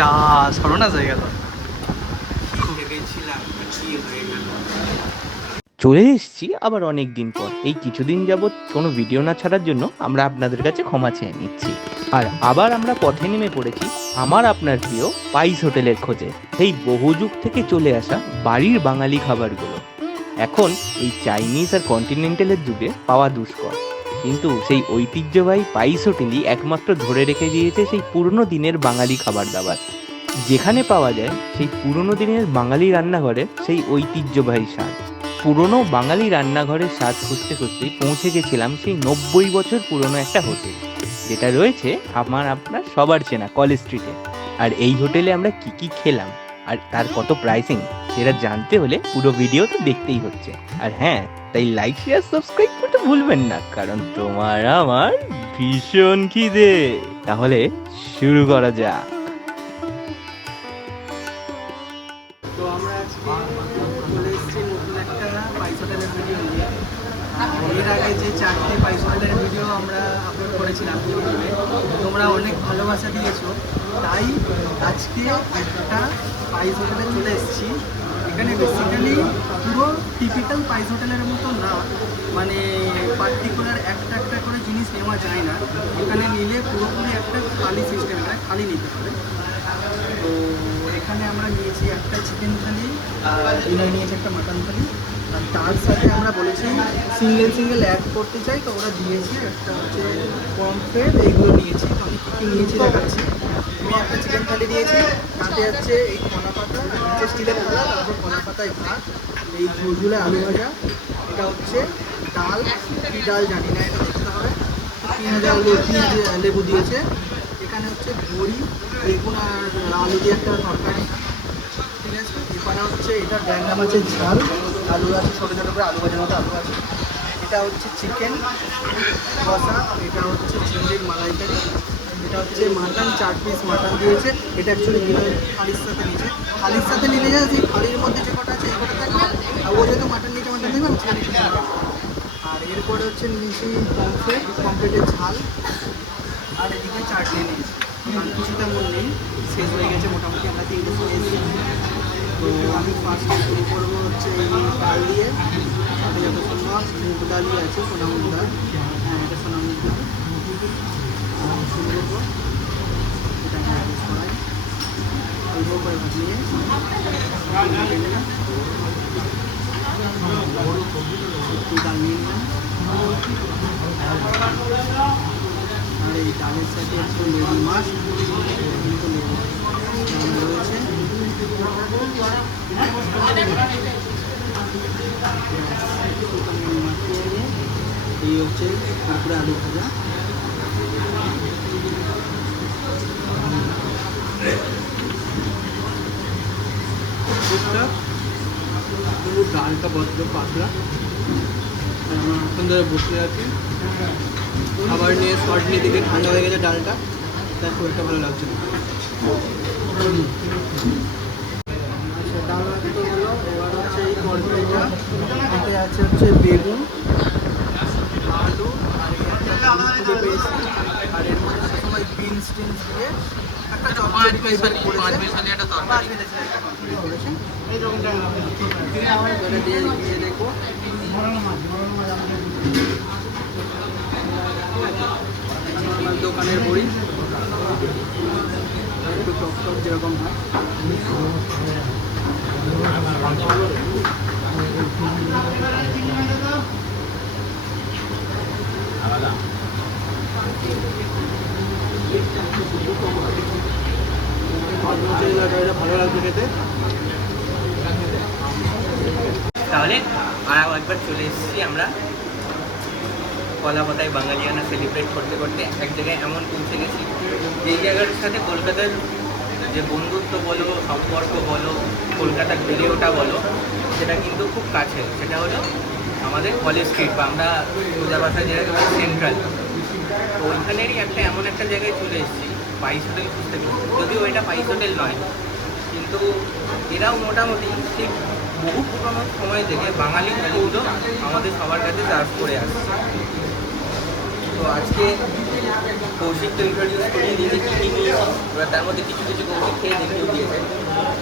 যা সর্বনাশ হয়ে গেল। চলে এসেছি আবার অনেক দিন পর। এই কিছুদিন যাবৎ কোনো ভিডিও না ছাড়ার জন্য আমরা আপনাদের কাছে ক্ষমা চেয়ে নিচ্ছি। আর আবার আমরা পথে নেমে পড়েছি আমার আপনার প্রিয় পাইস হোটেলের খোঁজে। সেই বহু যুগ থেকে চলে আসা বাড়ির বাঙালি খাবারগুলো এখন এই চাইনিজ আর কন্টিনেন্টালের যুগে পাওয়া দুষ্কর, কিন্তু সেই ঐতিহ্যবাহী পাইস হোটেলই একমাত্র ধরে রেখে দিয়েছে সেই পুরনো দিনের বাঙালি খাবার দাবার, যেখানে পাওয়া যায় সেই পুরনো দিনের বাঙালি রান্নাঘরে সেই ঐতিহ্যবাহী স্বাদ। পুরনো বাঙালি রান্নাঘরের স্বাদ খুঁজতে খুঁজতেই পৌঁছে গেছিলাম সেই 90 বছর পুরনো একটা হোটেল, যেটা রয়েছে আমার আপনার সবার চেনা কলেজ স্ট্রিটে। আর এই হোটেলে আমরা কি কি খেলাম আর তার কত প্রাইসিং, সেটা জানতে হলে পুরো ভিডিও তো দেখতেই হচ্ছে। আর হ্যাঁ, তাই লাইক শেয়ার সাবস্ক্রাইব করতে ভুলবেন না, কারণ তোমার আমার ভীষণ খিদে। তাহলে শুরু করা যাক। তো আমরা আজকে চলে এসেছি নতুন একটা পাইস হোটেলের ভিডিও নিয়ে। এর আগে যে 4টে পাইস হোটেলের ভিডিও আমরা আপলোড করেছিলাম ইউটিউবে, তোমরা অনেক ভালোবাসা দিয়েছো, তাই আজকে একটা পাইস হোটেলে চলে এসেছি। এখানে বেসিক্যালি পুরো টিপিক্যাল পাইস হোটেলের মতো না, মানে পার্টিকুলার একটা একটা করে জিনিস নেওয়া যায় না। এখানে নিলে পুরোপুরি একটা থালি সিস্টেম, থালি নিতে হবে। তো এখানে আমরা নিয়েছি একটা চিকেন থালি, আর ডিনার নিয়েছি একটা মাটন থালি, আর তার সাথে আমরা বলেছি সিঙ্গেল সিঙ্গেল অ্যাড করতে চাই, তো ওরা দিয়েছি একটা হচ্ছে পমফ্রেট, এইগুলো নিয়েছি। তো আমি কী কী নিয়েছি দেখাচ্ছি। আমি একটা চিকেন থালি নিয়েছি, তাতে হচ্ছে এই কলা পাতা, নিচে স্টিলের থালা, তারপর কলা পাতায় ভাত, এই ঝুলঝুলে আলু ভাজা, এটা হচ্ছে ডাল, কী ডাল জানি না, এটা দেখতে হবে। পেঁয়াজ লেবু দিয়েছে। এখানে হচ্ছে বড়ি, বেগুন আর আলু দিয়ে একটা তরকারি, ঠিক আছে। এখানে হচ্ছে এটা ড্যাংরা মাছের ঝাল, আলু আছে ছোটো ছোটো করে আলু ভাজার মতো আলু আছে। এটা হচ্ছে চিকেন কষা, এটা হচ্ছে চিংড়ির মালাইকারি, এটা হচ্ছে মাটন, 4 পিস মাটন দিয়েছে। এটা অ্যাকচুয়ালি থালির সাথে নিয়েছে, থালির সাথে নিলে যায় যে থালির মধ্যে যে কটা আছে এই কটা থাকবে, আর ও যেহেতু মাটন নিচে মাটন থাকবে, আমি থালি নিয়ে নেবো। আর এরপরে হচ্ছে নিয়েছি পমফ্রেটের ঝাল, আর এদিকে চাটনি নিয়েছি। কারণ কিছুতে মন নেই, শেষ হয়ে গেছে মোটামুটি, আমরা 3টে খেয়েছি। তো আমি ফার্স্টে শুরু করবো হচ্ছে এই ডাল দিয়ে, সাথে যত সম্ভব মুগ ডালই আছে, সোনা মুগ ডাল। হ্যাঁ, এটা সোনা মুগ ডাল। শুরু করবো, এটা আমি সরাই অল্প করে ভাত নিয়ে নিলাম, ডাল নিয়ে নিলাম। আর এই ডালের সাথে একটু লেবু মাছ, কিন্তু লেবু রয়েছে। এই হচ্ছে কুকুরে আলু ভাজা। টুকটাক কিন্তু ডালটা বড্ড পাতলা। আমরা এখন ধরে বসে আছি, খাবার নিয়ে শর্ট নিয়ে দিকে ঠান্ডা হয়ে গেছে ডালটা, তাই খুব একটা ভালো লাগছে না। আচ্ছা, ডাল ভাত তো হলো, এবার হচ্ছে এই তরকারিটা, এতে আছে হচ্ছে বেগুন, আলু, আর খুঁজে পেয়েছি, আর এর মধ্যে সবসময় বিনস টিনস দিয়ে একটা চটচড়ি টাইপের করেছে, দিয়ে দেখো। নর্মাল দোকানের বড়ি, একটু টক টক যেরকম হয়। ভালো লাগছে খেতে। তাহলে আর একবার চলে এসেছি আমরা কলা পাতায় বাঙালিয়ানা সেলিব্রেট করতে করতে এক জায়গায় এমন পৌঁছে গেছি, যেই জায়গার সাথে কলকাতার যে বন্ধুত্ব বলো, সম্পর্ক বলো, কলকাতার বেড়ে ওঠা বলো, সেটা কিন্তু খুব কাছে। সেটা হলো আমাদের কলেজ স্ট্রিট, বা আমরা সোজা ভাষায় যেটাকে বলি সেন্ট্রাল। তো ওইখানেরই একটা এমন একটা জায়গায় চলে এসেছি পাইস হোটেল খুঁজতে খুঁজতে। যদিও এটা পাইস হোটেল নয়, কিন্তু এরাও মোটামুটি ঠিক বহু পুরোনো সময় থেকে বাঙালি খাদ্যগুলো আমাদের সবার কাছে সার্ভ করে আসছে। তো আজকে কৌশিক তো ইন্ট্রোডিউস করিয়ে দিয়েছে কী কী নিয়েছি, এবার তার মধ্যে কিছু কিছু কৌশিক খেয়ে দেখিয়েও দিয়েছে।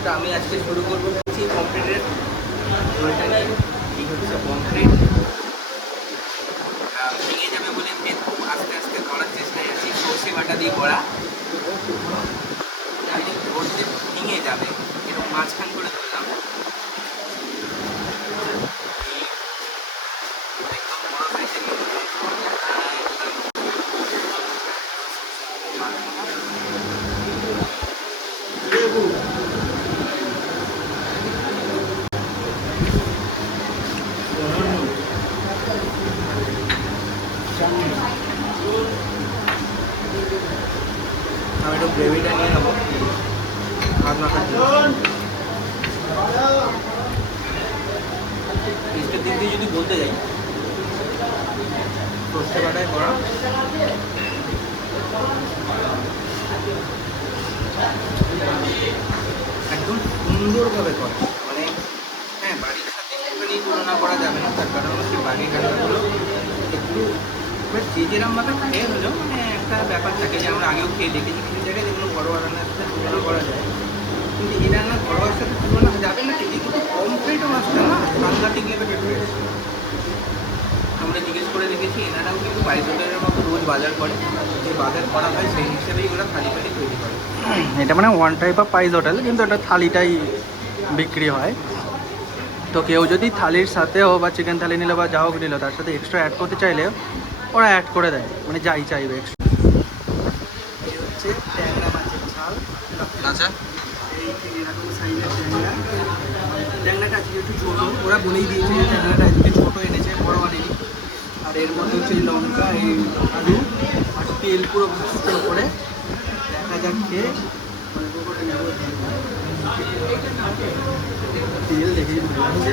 তো আমি আজকে শুরু করবো পমফ্রেটের ঝোলটা নিয়ে। এই হচ্ছে পমফ্রেট, ভেঙে যাবে বলে খুব আস্তে আস্তে করার চেষ্টায় আছি। সর্ষে বাটা দিয়ে করা, তাহলে ধরতে ভেঙে যাবে, এরকম মাঝখান করে ধরলাম। একদম বড় সাইজের লেবু। আমি একটু গ্রেভিটা নিয়ে নেবো ভাত মাখার জন্য। টেস্টের দিক দিয়ে যদি বলতে যাই, সর্ষে বাটায় করা একদম সুন্দরভাবে করা, মানে হ্যাঁ বাড়ির সাথে একটুখানি তুলনা করা যাবে না, তার কারণ হচ্ছে বাড়ির রান্নাগুলো একটু এবার যে যেরকমভাবে খেয়ে হলেও মানে একটা ব্যাপার থাকে যে আমরা আগেও খেয়ে দেখেছি কিছু জায়গায় যেগুলো ঘরোয়া রান্নার সাথে তুলনা করা যায়, কিন্তু এই রান্নার ঘরোয়ার সাথে তুলনা যাবে না ঠিকই, কিন্তু পমফ্রেট মাছটা না সাংঘাতিক লেভেলের ফ্রেশ। আমরা জিজ্ঞেস করে দেখেছি, এনারাও কিন্তু পাইস হোটেলের মতো রোজ বাজার করে, যে বাজার করা হয় সেই হিসেবেই ওরা থালি ফালি তৈরি করে। এটা মানে ওয়ান টাইপ অফ পাইস হোটেল, কিন্তু এটা থালিটাই বিক্রি হয়। তো কেউ যদি থালির সাথেও বা চিকেন থালি নিল বা যা হোক নিল, তার সাথে এক্সট্রা অ্যাড করতে চাইলে ওরা অ্যাড করে দেয়, মানে যাই চাইবে এক্সট্রা। এই হচ্ছে ট্যাংরা মাছের ঝাল। আচ্ছা, এই এরকম সাইজের ট্যাংরা। ট্যাংরাটা আজকে একটু ছোটো, ওরা বলেই দিয়েছে যে ট্যাংরাটা আজকে ছোটো এনেছে, বড় আনেনি। আর এর মধ্যে হচ্ছে এই লঙ্কা, এই আলু আর তেল পুরো ভাজতে করে দেখা যাক খেয়ে অল্প করে নেব। তেল দেখেই ভালো লাগছে,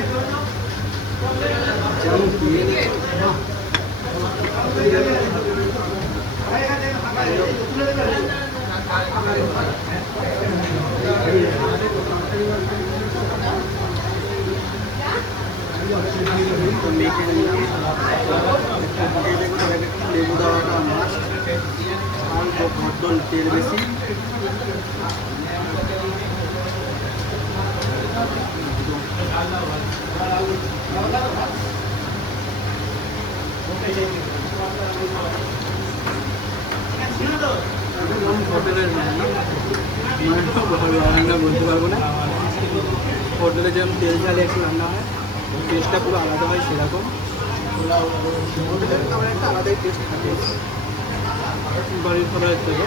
যেমন তেল মেখে নিলাম। লেবু দেওয়াটা মাস্ট, অল্প ভদ্দল তেল বেশি। হোটেলের রান্না ভালো রান্না বলতে পারবো না, হোটেলে যেরকম তেল ঝালে একটু রান্না হয় টেস্টটা পুরো আলাদা হয়, সেরকম হোটেলের খাবার একটা আলাদাই টেস্ট থাকে বাড়ির খাবারের থেকে।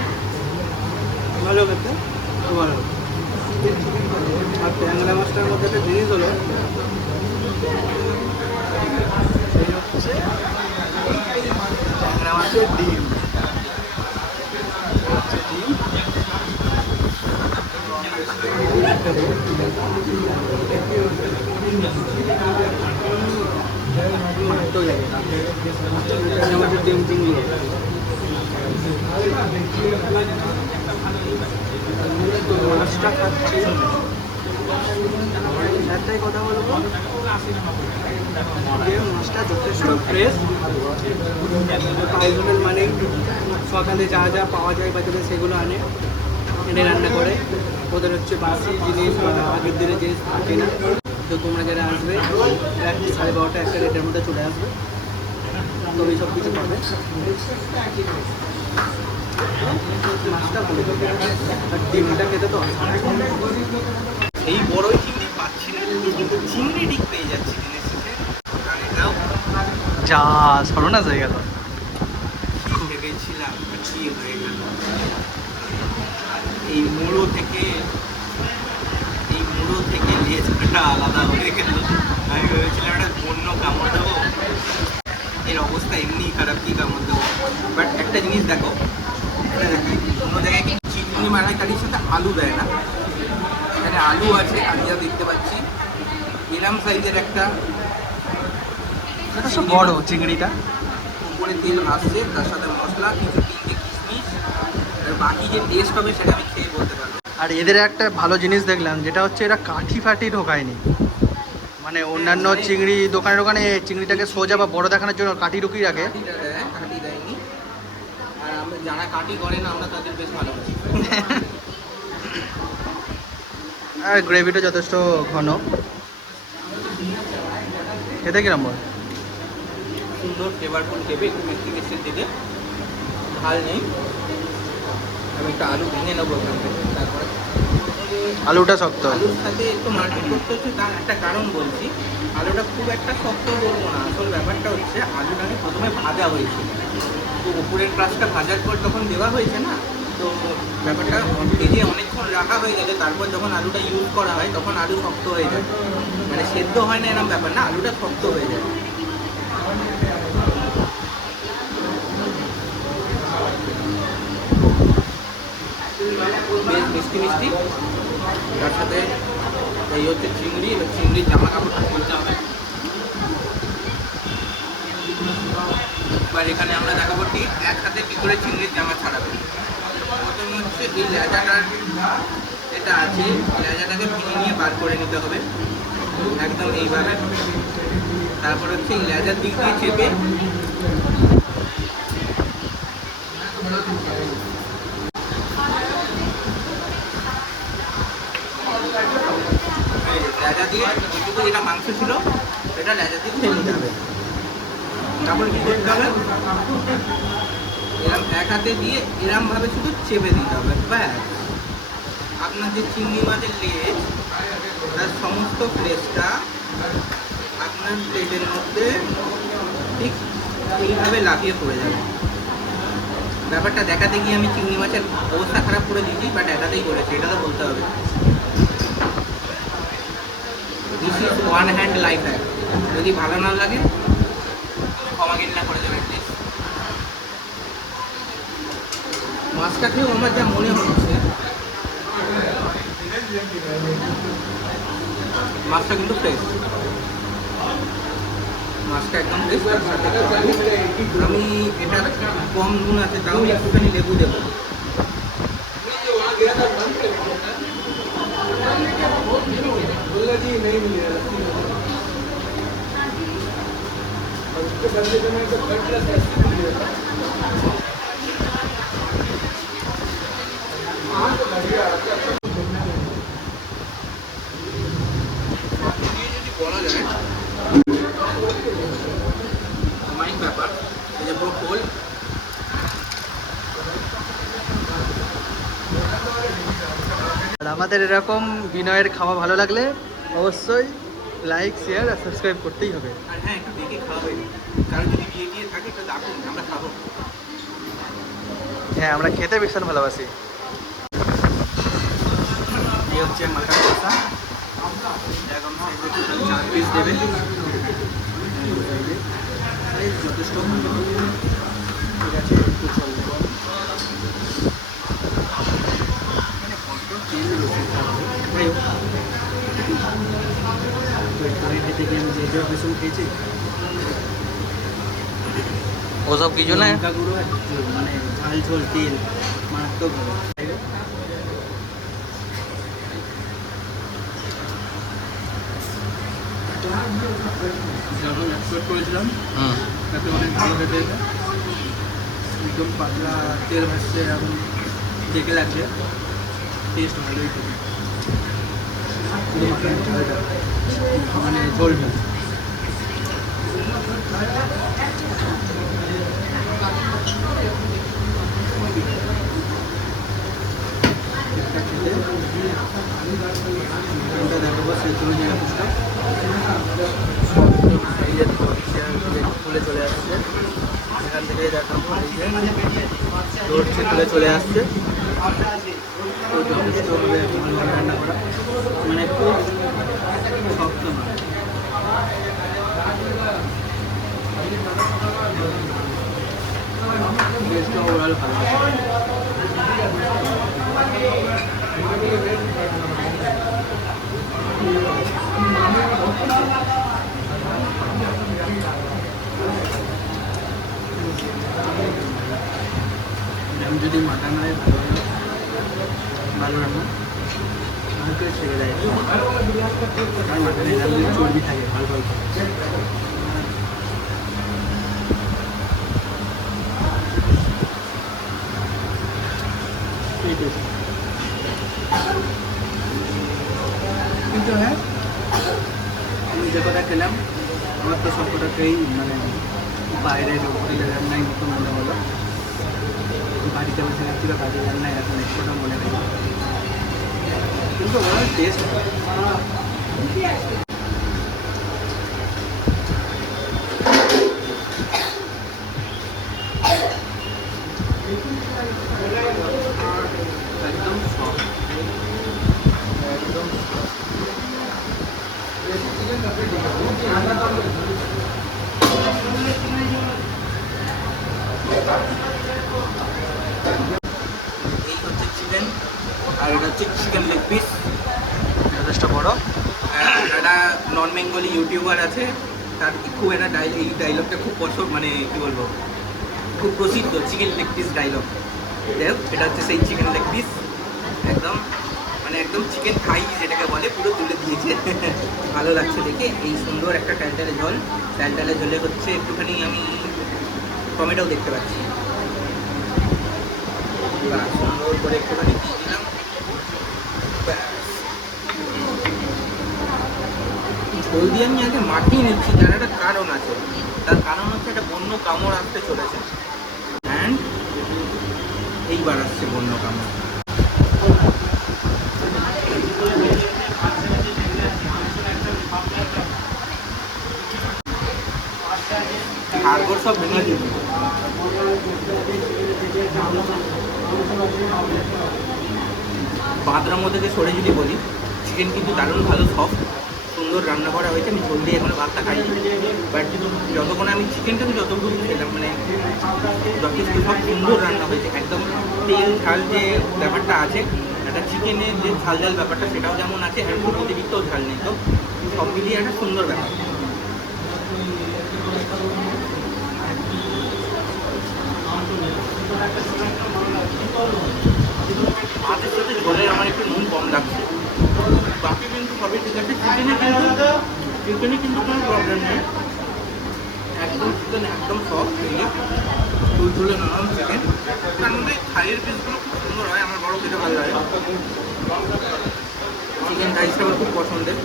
ভালো খেতে ভালো। আর ট্যাংরা মাছটার মধ্যে একটা জিনিস হলো, সেই হচ্ছে ট্যাংরা মাছের ডিম। ডিম মারতেও লাগে আমাদের ডিম ডিমগুলো। মাছটা খাচ্ছি, একটাই কথা বলবো যে মাছটা যথেষ্ট ফ্রেশ। পাইস হোটেল মানে সকালে যা যা পাওয়া যায় বাচ্চাদের সেগুলো আনে, এনে রান্না করে। ওদের হচ্ছে বাসি জিনিস বা আগের দিনের জিনিস থাকে না। তো তোমরা যারা আসবে 12:30 একটা রেটের মধ্যে চলে আসবে, তবে সব কিছু পাবে। মাছটা ভালো আর ডিমটা খেতে তো এই বড়ই চিংড়ি পাচ্ছি না, কিন্তু চিংড়ি ঠিক পেয়ে যাচ্ছি দিনের শেষে। আর এটাও যা সর্বনাশ হয়ে গেল, ভেবেছিলাম কি হয়ে গেল। এই মুড়ো থেকে লেজটা আলাদা হয়ে গেল। আমি ভেবেছিলাম একটা বন্য কামড় দেবো, এর অবস্থা এমনিই খারাপ, কি কামড় দেবো। বাট একটা জিনিস দেখো, কোনো জায়গায় কিন্তু চিংড়ি মালাইকারির সাথে আলু দেয় না, এখানে আলু আছে। আর যা দেখতে পাচ্ছি এরম সাইজের একটা এটা সব বড় চিংড়িটা, উপরে তেল আসছে, তার সাথে মশলা, কিছু 3টে কিশমিশ, আর বাকি যে টেস্ট হবে সেটা আমি খেয়ে বলতে পারবো। আর এদের একটা ভালো জিনিস দেখলাম, যেটা হচ্ছে এরা কাঠি ফাটি ঢোকায়নি। মানে অন্যান্য চিংড়ি দোকানে চিংড়িটাকে সোজা বা বড় দেখানোর জন্য কাঠি ঢুকিয়ে রাখে, কাঠি দেয়নি, আমরা যারা কাটি করে না আমরা তাদের বেশ ভালোবাসি। আর গ্রেভিটা যথেষ্ট ঘন। খেতে কিরম বল? সুন্দর ফ্লেভারফুল গ্রেভি, একটু মিষ্টি মিষ্টির দিকে, ঝাল নেই। আমি একটা আলু ভেঙে নেবো ওখান থেকে, তারপরে আলুটা শক্ত। আলুর সাথে একটু মার্কেট করতে হচ্ছে, তার একটা কারণ বলছি। আলুটা খুব একটা শক্ত বলবো না, আসল ব্যাপারটা হচ্ছে আলুটাকে প্রথমে ভাজা হয়েছে, তো উপরের ক্রাশটা ভাজার পর তখন দেওয়া হয়েছে না, তো ব্যাপারটা ভেজে অনেকক্ষণ রাখা হয়ে গেছে, তারপর যখন আলুটা ইউজ করা হয় তখন আলু শক্ত হয়ে যায়, মানে সেদ্ধ হয় না এরকম ব্যাপার না, আলুটা শক্ত হয়ে যায়। বেশ মিষ্টি মিষ্টি, তার সাথে এই হচ্ছে চিংড়ি, এবার চিংড়ির জামা কাপড়টা খুলতে হবে। এবার এখানে আমরা দেখাবো ঠিক একসাথে কী করে চিংড়ির জামা ছাড়াবে। প্রথমে হচ্ছে এই লেজাটার যেটা আছে, লেজাটাকে ভেঙে নিয়ে বার করে নিতে হবে একদম এইভাবে। তারপর হচ্ছে এই লেজার দিক দিয়ে চেপে লেজা দিয়ে যেটুকু যেটা মাংস ছিল সেটা লেজা দিয়ে খেয়ে নিতে হবে। তারপর কী করতে হবে, এরম এক হাতে দিয়ে এরমভাবে শুধু চেপে দিতে হবে, ব্যাস আপনার যে চিংড়ি মাছের লেজ তার সমস্ত ফ্লেশটা আপনার প্লেটের মধ্যে ঠিক এইভাবে লাফিয়ে পড়ে যাবে। ব্যাপারটা দেখাতে গিয়ে আমি চিংড়ি মাছের অবস্থা খারাপ করে দিচ্ছি, বাট এটাতেই করেছি, এটা তো বলতে হবে। This is one hand life hack. যদি ভালো না লাগে ক্ষমা ঘৃণা করে দেবেন প্লিজ। মাছটা খেয়েও আমার যা মনে হচ্ছে, মাছটা কিন্তু ফ্রেশ, মাছটা একদম ফ্রেশ। তার সাথে আমি এটা কম নুন আছে, তাও আমি একটুখানি লেবু দেবো। যদি বলা যায় মাইন ব্যাপার, এই যে পুরো খোল, আর আমাদের এরকম বিনয়ের খাওয়া ভালো লাগলে অবশ্যই লাইক, শেয়ার আর সাবস্ক্রাইব করতেই হবে। আর হ্যাঁ একটু দেখে খাওয়াবে, কারণ যদি বিয়ে টিয়ে থাকে একটু ডাকুন, আমরা খাবো। হ্যাঁ, আমরা খেতে ভীষণ ভালোবাসি। এই হচ্ছে মাটন কষা, এরকম সাইজে 4 পিস দেবে, সাইজ যথেষ্ট ভালো। ঠিক আছে, একটু চলবে মানে বড্ড চিজ বেশি খাবে। যাই হোক, দই খেতে গিয়ে আমি যে বেসন খেয়েছি, ওসব কিছু না। লঙ্কা গুঁড়ো আর মানে ঝাল ঝোল তেল মারাত্মক ভালো। যখন এক্সপোর্ট করেছিলাম তাতে অনেক ভালো খেতে, একদম পাতলা তেল ভাসছে, এখন দেখে লাগছে, টেস্ট ভালোই খেতে। ঝালটা মানে ঝোলটা খেতে দেখাবো, সেই জন্য খুলে চলে আসছে, এখান থেকে দেখাবো লড়ছে, খুলে চলে আসছে। তো যথেষ্টভাবে ভালো রান্না করা, মানে খুব শক্ত নয়। টেস্টটা ওভারঅল ভালো। আমি যদি মাটন হয় ভালো রান্না আমাকে ছেড়ে দেয়, আর মাটনে চর্বি থাকে ভালো ভালো। হোটেলের রান্নাই মতো মনে হলো। বাড়িতে বসে খাচ্ছিল কাজের রান্নায় এখন একটুটা মনে নেই, কিন্তু ওনার টেস্ট একদম সফট, একদম এই হচ্ছে চিকেন, আর এটা হচ্ছে চিকেন লেগ পিস, যথেষ্ট বড়। একটা নন বেঙ্গলি ইউটিউবার আছে, তার খুব একটা এই ডায়লগটা খুব পছন্দ, মানে কী বলবো, খুব প্রসিদ্ধ চিকেন লেগ পিস ডায়লগ। যাই হোক, এটা হচ্ছে সেই চিকেন লেগ পিস, একদম মানে একদম চিকেন থাই যেটাকে বলে, পুরো তুলে দিয়েছে। ভালো লাগছে দেখে। এই সুন্দর একটা ট্যালটালে ঝোল, ট্যালটালে ঝোলে হচ্ছে একটুখানি আমি টমেটোও দেখতে পাচ্ছি, সুন্দর করে একটুখানি দিয়ে দিলাম। ঝোল দিয়ে আমি আগে মাখিয়ে নিচ্ছি, যার একটা কারণ আছে। তার কারণ হচ্ছে একটা বন্য কামড় আসতে চলেছে, অ্যান্ড এইবার আসছে বন্য কামড়। হাড়গোড় সব ভেঙে দিল। বাদরার মধ্যে যে সরে যদি বলি, চিকেন কিন্তু দারুণ ভালো সফট, সুন্দর রান্না করা হয়েছে। আমি ঝোল দিয়ে এখনো ভাতটা খাইনি, বাট যতক্ষণ আমি চিকেনটা আমি যতটুকু খেলাম, মানে যথেষ্ট সব সুন্দর রান্না হয়েছে। একদম তেল ঝাল যে ব্যাপারটা আছে, একটা চিকেনের যে ঝাল ঝাল ব্যাপারটা সেটাও যেমন আছে, আর খুব অতিরিক্তও ঝাল নেই, তো সব মিলিয়ে একটা সুন্দর ব্যাপার। ভাতের সাথে ঝোলে আমার একটু নুন কম লাগছে, বাকি কিন্তু সবই ঠিক আছে। চিকেনে কিন্তু কোনো প্রবলেম নেই, একদম চিকেন একদম সফট, তুই ঝুলে নরম চিকেন। তার মধ্যে থাইয়ের পিসগুলো খুব সুন্দর হয়, আমার বড় খেতে ভালো লাগে। চিকেন থাইসটা আমার খুব পছন্দের।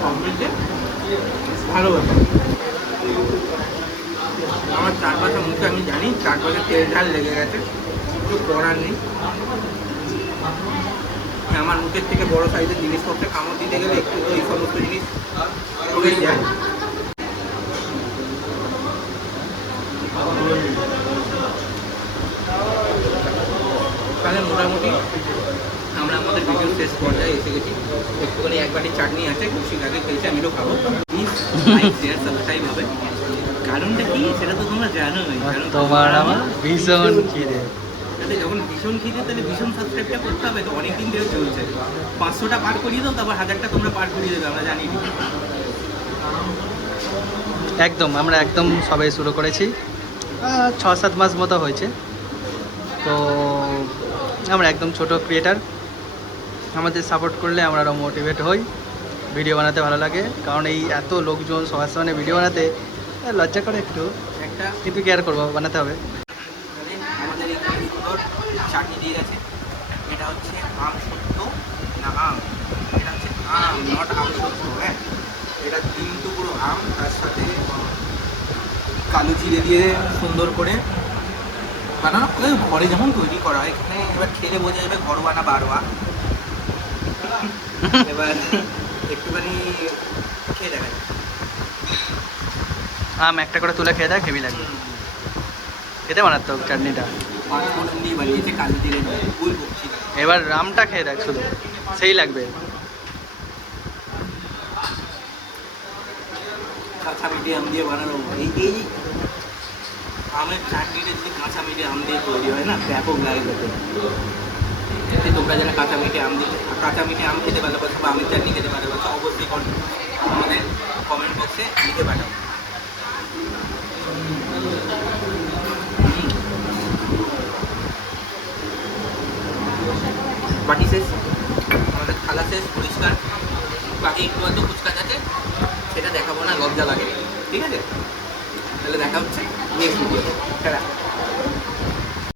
সব মিলিয়ে ভালো ব্যাপার। আমার চারপাশে মুখে আমি জানি চারপাশে তেল ঝাল লেগে গেছে, কিছু করার নেই। আমার মুখের থেকে বড় সাইজের জিনিসপত্রে কামড় দিতে গেলে একটু তো এই সমস্ত জিনিস হয়েই যায়। তাহলে মোটামুটি আমরা আমাদের ভিডিও শেষ পর্যায়ে এসে গেছি। একটুখানি এক বাটি চাটনি আছে, খুশি লাগে খেয়েছি, আমিও খাবো। প্লিজ লাইক শেয়ার সাবস্ক্রাইব হবে। কারণটা কি সেটা তো তোমরা জানোই, কারণ তোমার আমার ভীষণ খিদে। তাহলে যখন ভীষণ খিদে, তাহলে ভীষণ সাবস্ক্রাইবটা করতে হবে। তো অনেকদিন ধরে চলছে, 500টা পার করিয়ে দাও, তারপর 1000টা তোমরা পার করিয়ে দেবে, আমরা জানি। একদম আমরা একদম সবাই শুরু করেছি, 6-7 মাস মতো হয়েছে। তো আমরা একদম ছোট ক্রিয়েটার, আমাদের সাপোর্ট করলে আমরা আরও মোটিভেট হই, ভিডিও বানাতে ভালো লাগে। কারণ এই এত লোকজন সবার সামনে ভিডিও বানাতে লজ্জা করে একটু, একটা কিন্তু কেয়ার করবো, বানাতে হবে। আমাদের এই সুন্দর চাটনি দিয়ে গেছে। এটা হচ্ছে আম সত্য না আম, এটা হচ্ছে আম, নট আম সত্য। হ্যাঁ, এটা 3 টুকরো আম, তার সাথে কালো জিরে দিয়ে সুন্দর করে বানানো, ঘরে যেমন তৈরি করা হয়। এখানে এবার খেলে বোঝা যাবে ঘরোয়া না বারোয়া। এবার একটুখানি খেয়ে দেখা যায়। আম একটা করে তুলে খেয়ে দেয়, হেভি লাগবে। খেতে বানাতে হবে চাটনিটা, 5 ফোড়ন দিয়ে বানিয়েছে, কালো জিরে নয়, ভুল বকছি না। এবার আমটা খেয়ে দেখ, শুধু সেই লাগবে। কাঁচা মিঠে আম দিয়ে বানানো এই আমের চাটনিটা যদি কাঁচা মিঠে আম দিয়ে তৈরি হয় না, ব্যাপক লাগে খেতে। তোমরা যারা কাঁচা মিঠে আম খেতে ভালোবাসো বা আমের চাটনি খেতে ভালোবাসো, অবশ্যই আমাদের কমেন্ট বক্সে লিখে পাঠাও। বাটি শেষ, আমাদের থালা শেষ, পরিষ্কার। বাকি একটু হয়তো ফুচকা আছে, সেটা দেখাবো না, লজ্জা লাগে। ঠিক আছে, তাহলে দেখা হচ্ছে নেক্সট ভিডিও।